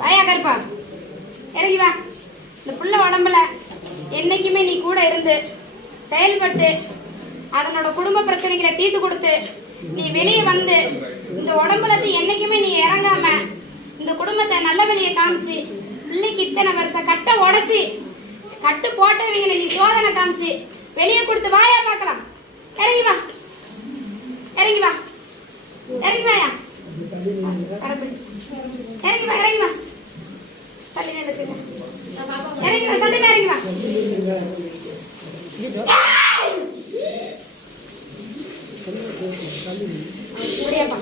வாயா கருப்பா. இறங்கி வா. இந்த புள்ள உடம்புல என்னைக்குமே நீ கூட இருந்து செயல்பட்டு அதனோட குடும்ப பிரச்சனைகளை தீர்த்து கொடுத்து நீ வெளியே வந்து இந்த உடம்புல என்னைக்குமே நீ இறங்காம இந்த குடும்பத்தை நல்ல வழியை காமிச்சு பிள்ளைக்கு இத்தனை வருஷம் கட்டை உடைச்சி கட்டு போட்டவங்களை நீ சோதனை காமிச்சு வெளியே கொடுத்து வாயா பார்க்கலாம். இறங்கி வா. இறங்கி வா. இறங்கி இறங்கிவா இறங்கிவா. இறங்கி வா இறங்கிவா வா இறங்கிவா. முடியாப்பா.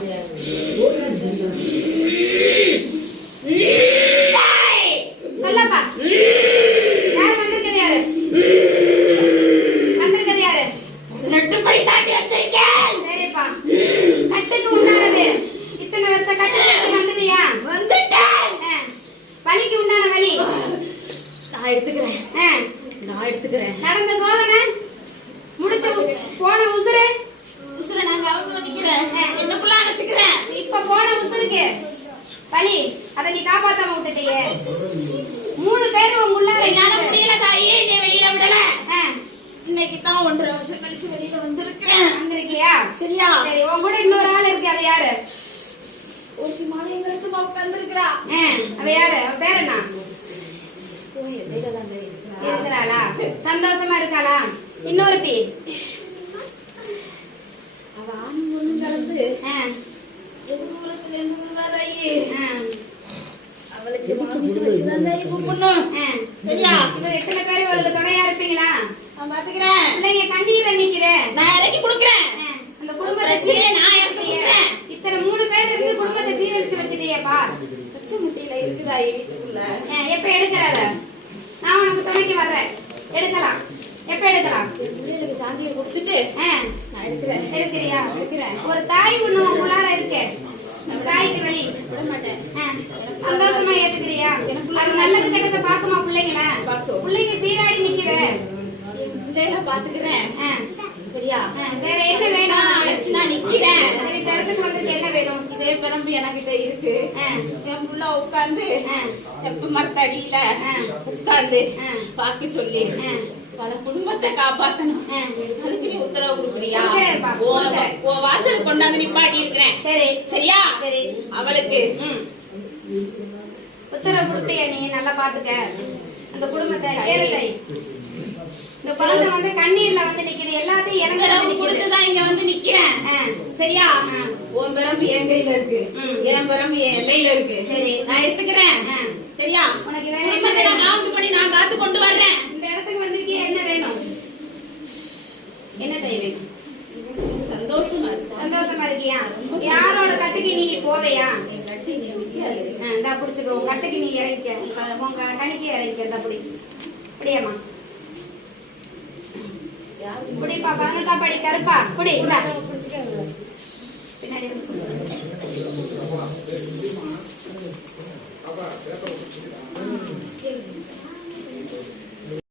சொல்லப்பா யார் வந்திருக்கிறது யாரு வந்திருக்கிறது யாரு நெட்டுப்படி தாண்டி வந்திருக்கேன் சரிப்பா கட்டுக்கு உண்டானது இத்தனை வருஷம் கட்டுக்கு வந்துட்டியா வந்துட்டேன். வலிக்கு உண்டான வலி. நான் எடுத்துக்கிறேன். நான் எடுத்துக்கிறேன். நடந்த சோதனை முடிச்ச போன உசுரு உசுர நாங்க அவங்க நிக்கிறேன் என்னக்குள்ள அணைச்சுக்கிறேன். இப்ப போன உசுருக்கு வலி. அதை நீ காப்பாத்தாம விட்டுட்டியே. மூணு பேரும் உங்க உள்ளார என்னால முடியல தாயே நீ வெளியில விடல. இன்னைக்கு தான் ஒன்றரை வருஷம் கழிச்சு வெளியில வந்திருக்கிறேன். வந்திருக்கியா? சரியா? சரி உன் கூட இன்னொரு ஆள் இருக்கு அது யாரு? ஒரு மாலை எங்களுக்கு உட்காந்துருக்கிறா ஆ, அவ யாரு? அவ பேர் என்ன? இருக்கிறாளா? சந்தோஷமா இருக்காளா? இன்னொருத்தி? அவ ஆண் கலந்து ஆ, எதிர்புறத்துல இருந்து வருவா தாயே ஆ, அவளுக்கு வச்சுதான் கூப்பிடணும். சரியா? எத்தனை பேர் இவளுக்கு துணையா இருப்பீங்களா? பாத்துக்கிறேன். பிள்ளைங்க கண்ணீரை நிக்கிறேன் நான் இறக்கி கொடுக்குறேன் அந்த குடும்பத்தை பிரச்சனையை நான் சீரழிச்சு எடுத்து வச்சிட்டியே. கொடுக்குறேன். இத்தனை மூணு பேர் இருந்து குடும்பத்தை சீரழிச்சு வச்சிட்டியேப்பா முட்டையில இருக்குதாயே வீட்டுக்குள்ள? எப்ப எடுக்கிறத? நான் உனக்கு துணைக்கு வர்றேன். எடுக்கலாம். எப்ப எடுக்கலாம்? என் பிள்ளைகளுக்கு சாந்தியை கொடுத்துட்டு ஆ, நான் எடுக்கிறேன். எடுக்கிறியா? எடுக்கிறேன். ஒரு தாய் ஒண்ணு உங்களால இருக்கு. நம்ம தாய்க்கு வழி. விட மாட்டேன் சந்தோஷமா ஏத்துக்கிறியா? அது நல்லது கெட்டதை பாக்குமா பிள்ளைங்கள. பிள்ளைங்க சீராடி நிக்கிற. பிள்ளைகளை பாத்துக்கிறேன் சரியா? வேற என்ன நான் வேணும் அழைச்சு நான் நிக்கிறேன் சரி இந்த இடத்துக்கு வந்ததுக்கு என்ன இதே பிறம்பு எனக்கிட்ட இருக்கு. என் புள்ள உட்காந்து எப்ப மரத்தடியில ஆ. பாக்கு சொல்லி. பல குடும்பத்தை காப்பாத்தணும். அதுக்கு நீ உத்தரவு கொடுக்குறியா? உன். உன் வாசலுக்கு கொண்டாந்து நிப்பாட்டி இருக்கிறேன். சரி. சரியா? சரி. அவளுக்கு. உத்தரவு கொடுப்பியா நீ? நல்லா பாத்துக்க அந்த குடும்பத்தை கேளுதை இந்த குழந்தை வந்து கண்ணீர்ல வந்து நிக்குது. எல்லாத்தையும் நிக்குது. கொடுத்துதான் இங்க வந்து நிக்கிறேன். சரியா. உன் பிறம்பு என் கையில இருக்கு. என் பிறம்பு என் எல்லையில இருக்கு. சரி. நான் எடுத்துக்கிறேன். சரியா? உனக்கு வேணும் குடும்பத்தை நான் காத்து பண்ணி நான் காத்து கொண்டு வர்றேன். இந்த இடத்துக்கு வந்திருக்கிய என்ன வேணும்? என்ன வேணும் சந்தோஷமா இருக்கும் சந்தோஷமா இருக்கியா? யாரோட கட்டுக்கு நீ போவையா? கட்டி நீ இந்தா புடிச்சுக்கோ. உன் கட்டுக்கு நீ இறங்கிக்க. உங்க- கணிக்கு இறங்கிக்க. இந்த புடி. புடியம்மா. குடிப்பா பதினெட்டாம் படி கருப்பா குடி Amém.